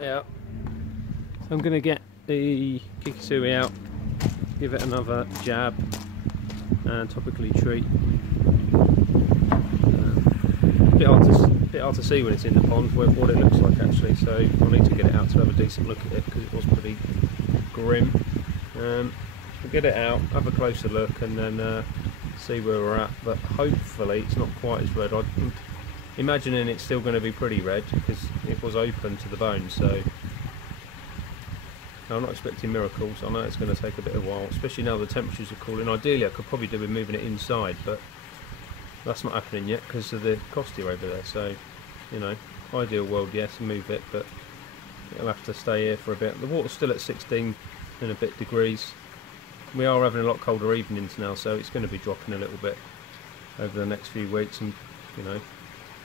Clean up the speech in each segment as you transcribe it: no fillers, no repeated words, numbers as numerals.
Yeah. So I'm going to get the Kikisui out, give it another jab and topically treat. A bit hard to see when it's in the pond what it looks like actually, so I need to get it out to have a decent look at it because it was pretty grim. We'll get it out, have a closer look and then see where we're at, but hopefully it's not quite as red. I'm imagining it's still going to be pretty red because it was open to the bone, so I'm not expecting miracles. I know it's going to take a bit of a while, especially now the temperatures are cooling. Ideally I could probably do with moving it inside, but that's not happening yet because of the Costia over there, so you know, ideal world yes, move it, but it'll have to stay here for a bit. The water's still at 16 and a bit degrees. We are having a lot colder evenings now, so it's going to be dropping a little bit over the next few weeks, and you know,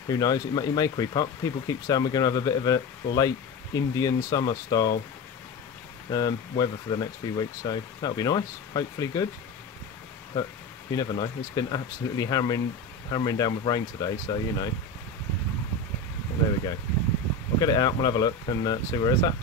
who knows, it may creep up. People keep saying we're going to have a bit of a late Indian summer style weather for the next few weeks, so that'll be nice, hopefully good, but you never know. It's been absolutely hammering down with rain today, so you know, well, there we go. I'll get it out, we'll have a look and see where it's at.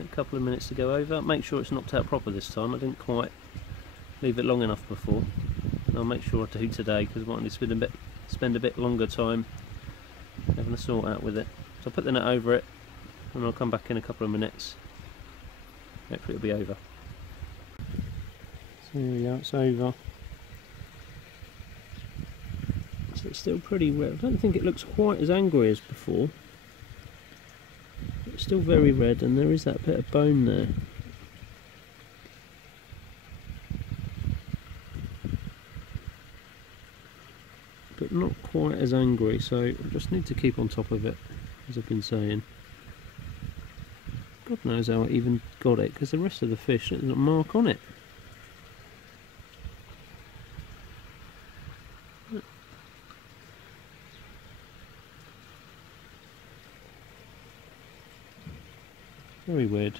A couple of minutes to go over. Make sure it's knocked out proper this time. I didn't quite leave it long enough before. I'll make sure I do today because I might need to spend a bit longer time having a sort out with it. So I'll put the net over it and I'll come back in a couple of minutes. Hopefully it'll be over. So here we go, it's over. So it's still pretty red. I don't think it looks quite as angry as before. It's still very red and there is that bit of bone there. But not quite as angry, so I just need to keep on top of it, as I've been saying. God knows how I even got it, because the rest of the fish, there's not a mark on it. Very weird.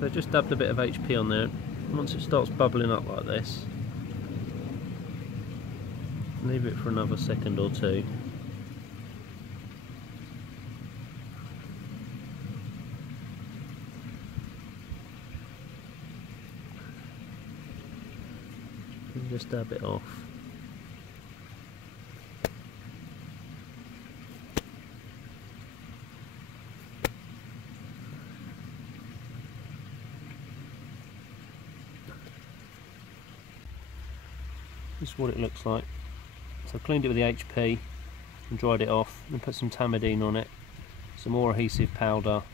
So just dabbed a bit of HP on there. Once it starts bubbling up like this, leave it for another second or two. And just dab it off. This is what it looks like. So I cleaned it with the HP and dried it off and put some tamidine on it, some more adhesive powder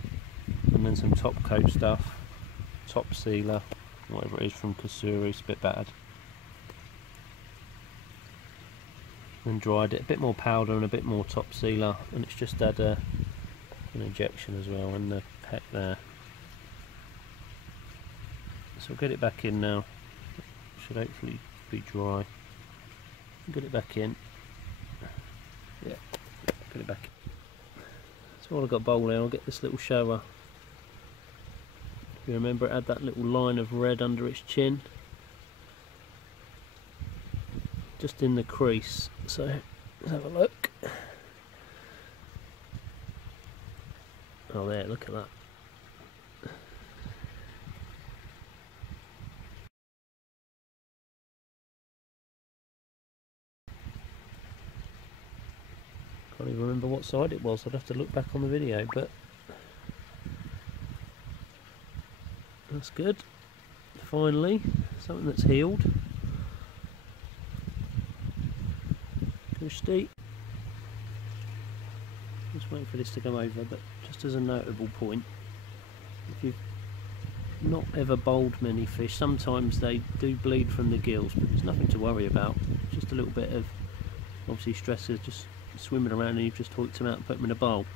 and then some top coat stuff, top sealer, whatever it is from Kikisui, it's a bit bad. And dried it, a bit more powder and a bit more top sealer, and it's just had an injection as well in the peck there. So I'll get it back in now, should hopefully be dry. Get it back in. Yeah, get it back in. So while I've got bowling, I'll get this little shower You remember it had that little line of red under its chin, just in the crease. So let's have a look. Oh, there, look at that. Can't even remember what side it was. I'd have to look back on the video, but that's good. Finally, something that's healed. Cushy. Just waiting for this to come over, but just as a notable point, if you've not ever bowled many fish, sometimes they do bleed from the gills, but there's nothing to worry about. Just a little bit of, obviously, stressors just swimming around and you've just hooked them out and put them in a bowl.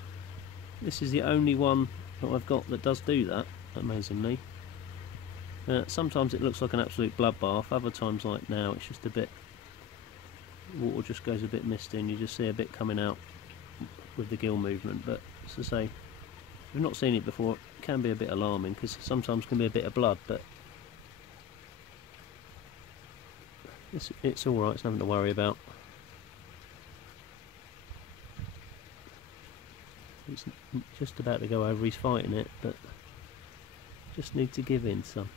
This is the only one that I've got that does do that, amazingly. Sometimes it looks like an absolute bloodbath, other times like now it's just a bit, water just goes a bit misty and you just see a bit coming out with the gill movement. But as I say, if you've not seen it before, it can be a bit alarming because sometimes it can be a bit of blood, but it's alright, it's nothing to worry about. It's just about to go over, he's fighting it, but just need to give in some.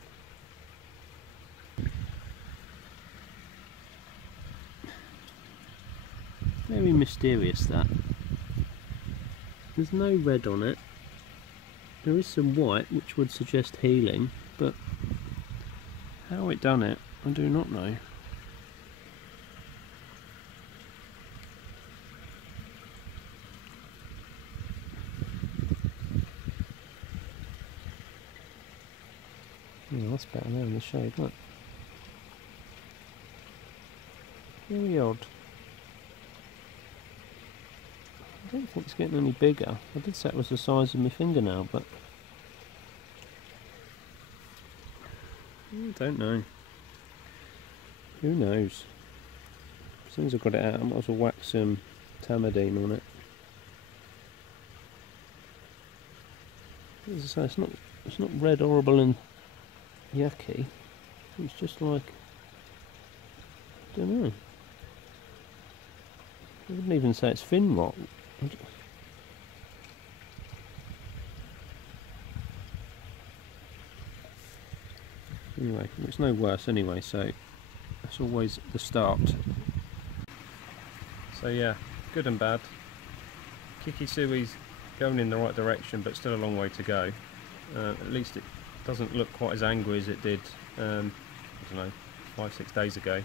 Very mysterious, that. There's no red on it. There is some white, which would suggest healing, but how it done it, I do not know. Yeah, that's better there in the shade, look. Very odd. I don't think it's getting any bigger. I did say it was the size of my fingernail, but I don't know. Who knows? As soon as I've got it out, I might as well whack some Tamidine on it. As I say, it's not red, horrible and yucky. It's just like, I don't know. I wouldn't even say it's fin rot. Anyway, it's no worse anyway, so that's always the start. So yeah, good and bad. Kikisui's going in the right direction, but still a long way to go. At least it doesn't look quite as angry as it did, I don't know, 5-6 days ago.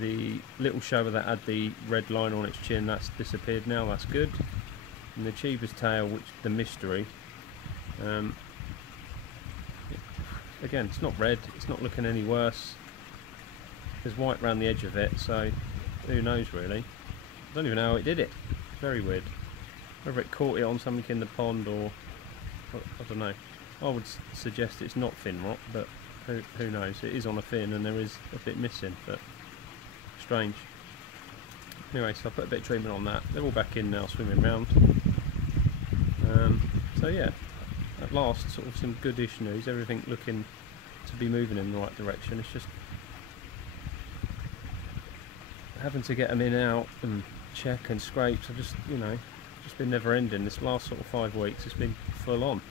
The little shower that had the red line on its chin, that's disappeared now, that's good. And the Cheever's tail, which the mystery, again, it's not red, it's not looking any worse. There's white around the edge of it, so who knows really. I don't even know how it did it. Very weird. Whether it caught it on something in the pond or, I don't know. I would suggest it's not fin rot, but who knows. It is on a fin and there is a bit missing, but strange. Anyway, so I put a bit of treatment on that. They're all back in now, swimming around. So yeah, at last, sort of some goodish news. Everything looking to be moving in the right direction. It's just having to get them in, out, and check and scrapes. I've just, you know, just been never ending. This last sort of 5 weeks, it's been full on.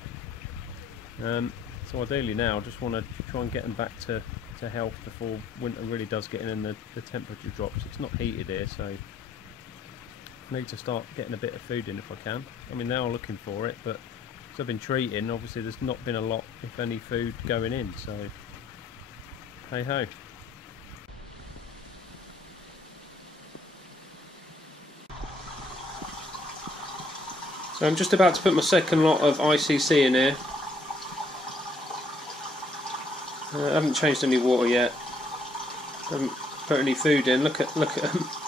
So ideally now, I just want to try and get them back to health before winter really does get in and the temperature drops. It's not heated here, so I need to start getting a bit of food in if I can. I mean, they are looking for it, but as I've been treating, obviously there's not been a lot, if any, food going in, so hey ho. So I'm just about to put my second lot of ICC in here. I haven't changed any water yet. Haven't put any food in. Look at them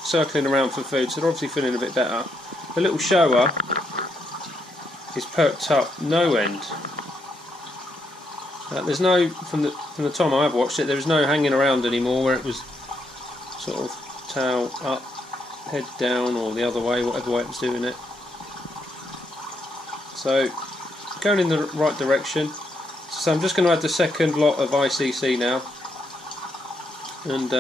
circling around for food. So they're obviously feeling a bit better. The little shower is perked up no end. There's no, from the time I have watched it, there is no hanging around anymore where it was sort of tail up, head down, or the other way, whatever way it was doing it. So going in the right direction. So I'm just going to add the second lot of ICC now, and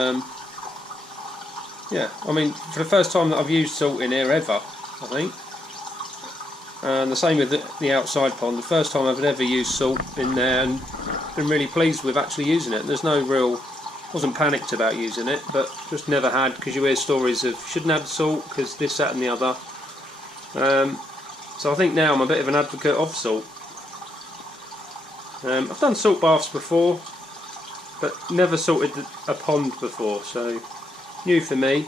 yeah, I mean, for the first time that I've used salt in here ever, I think. And the same with the outside pond, the first time I've ever used salt in there, and been really pleased with actually using it. There's no real, wasn't panicked about using it, but just never had, because you hear stories of shouldn't add salt because this, that and the other. So I think now I'm a bit of an advocate of salt. I've done salt baths before, but never salted a pond before, so new for me.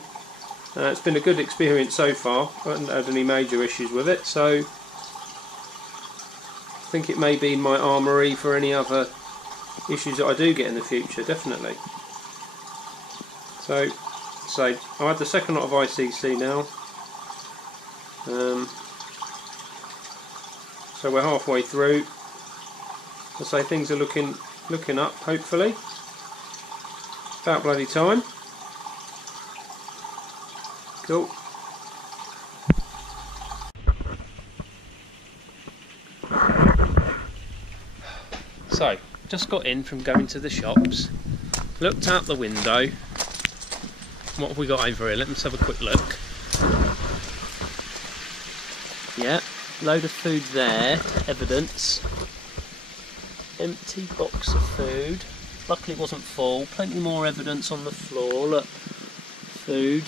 It's been a good experience so far. I haven't had any major issues with it, so I think it may be in my armoury for any other issues that I do get in the future, definitely. So I'll add the second lot of ICC now. So we're halfway through. I say things are looking up, hopefully. About bloody time. Cool. So, just got in from going to the shops, looked out the window. What have we got over here? Let's have a quick look. Yeah, load of food there, evidence. Empty box of food. Luckily it wasn't full. Plenty more evidence on the floor. Look, food.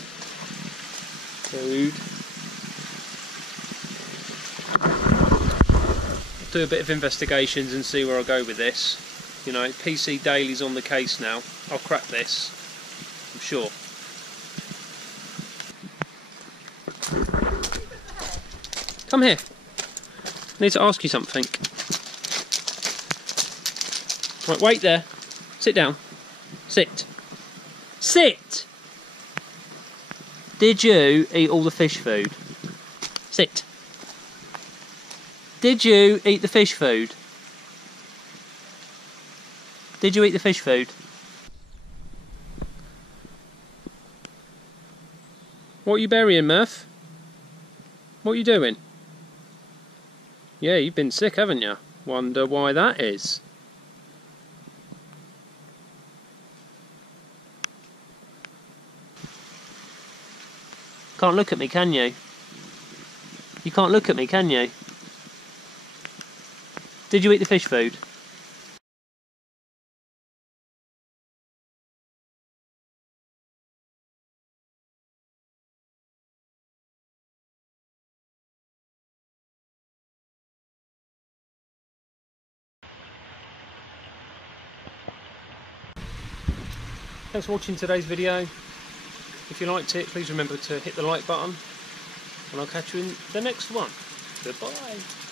Do a bit of investigations and see where I go with this. You know, PC Daily's on the case now. I'll crack this, I'm sure. Come here. I need to ask you something. Right, wait there. Sit down. Sit. Sit! Did you eat all the fish food? Sit. Did you eat the fish food? Did you eat the fish food? What are you burying, Murph? What are you doing? Yeah, you've been sick, haven't you? Wonder why that is. Can't look at me, can you? You can't look at me, can you? Did you eat the fish food? Thanks for watching today's video. If you liked it, please remember to hit the like button, and I'll catch you in the next one. Goodbye.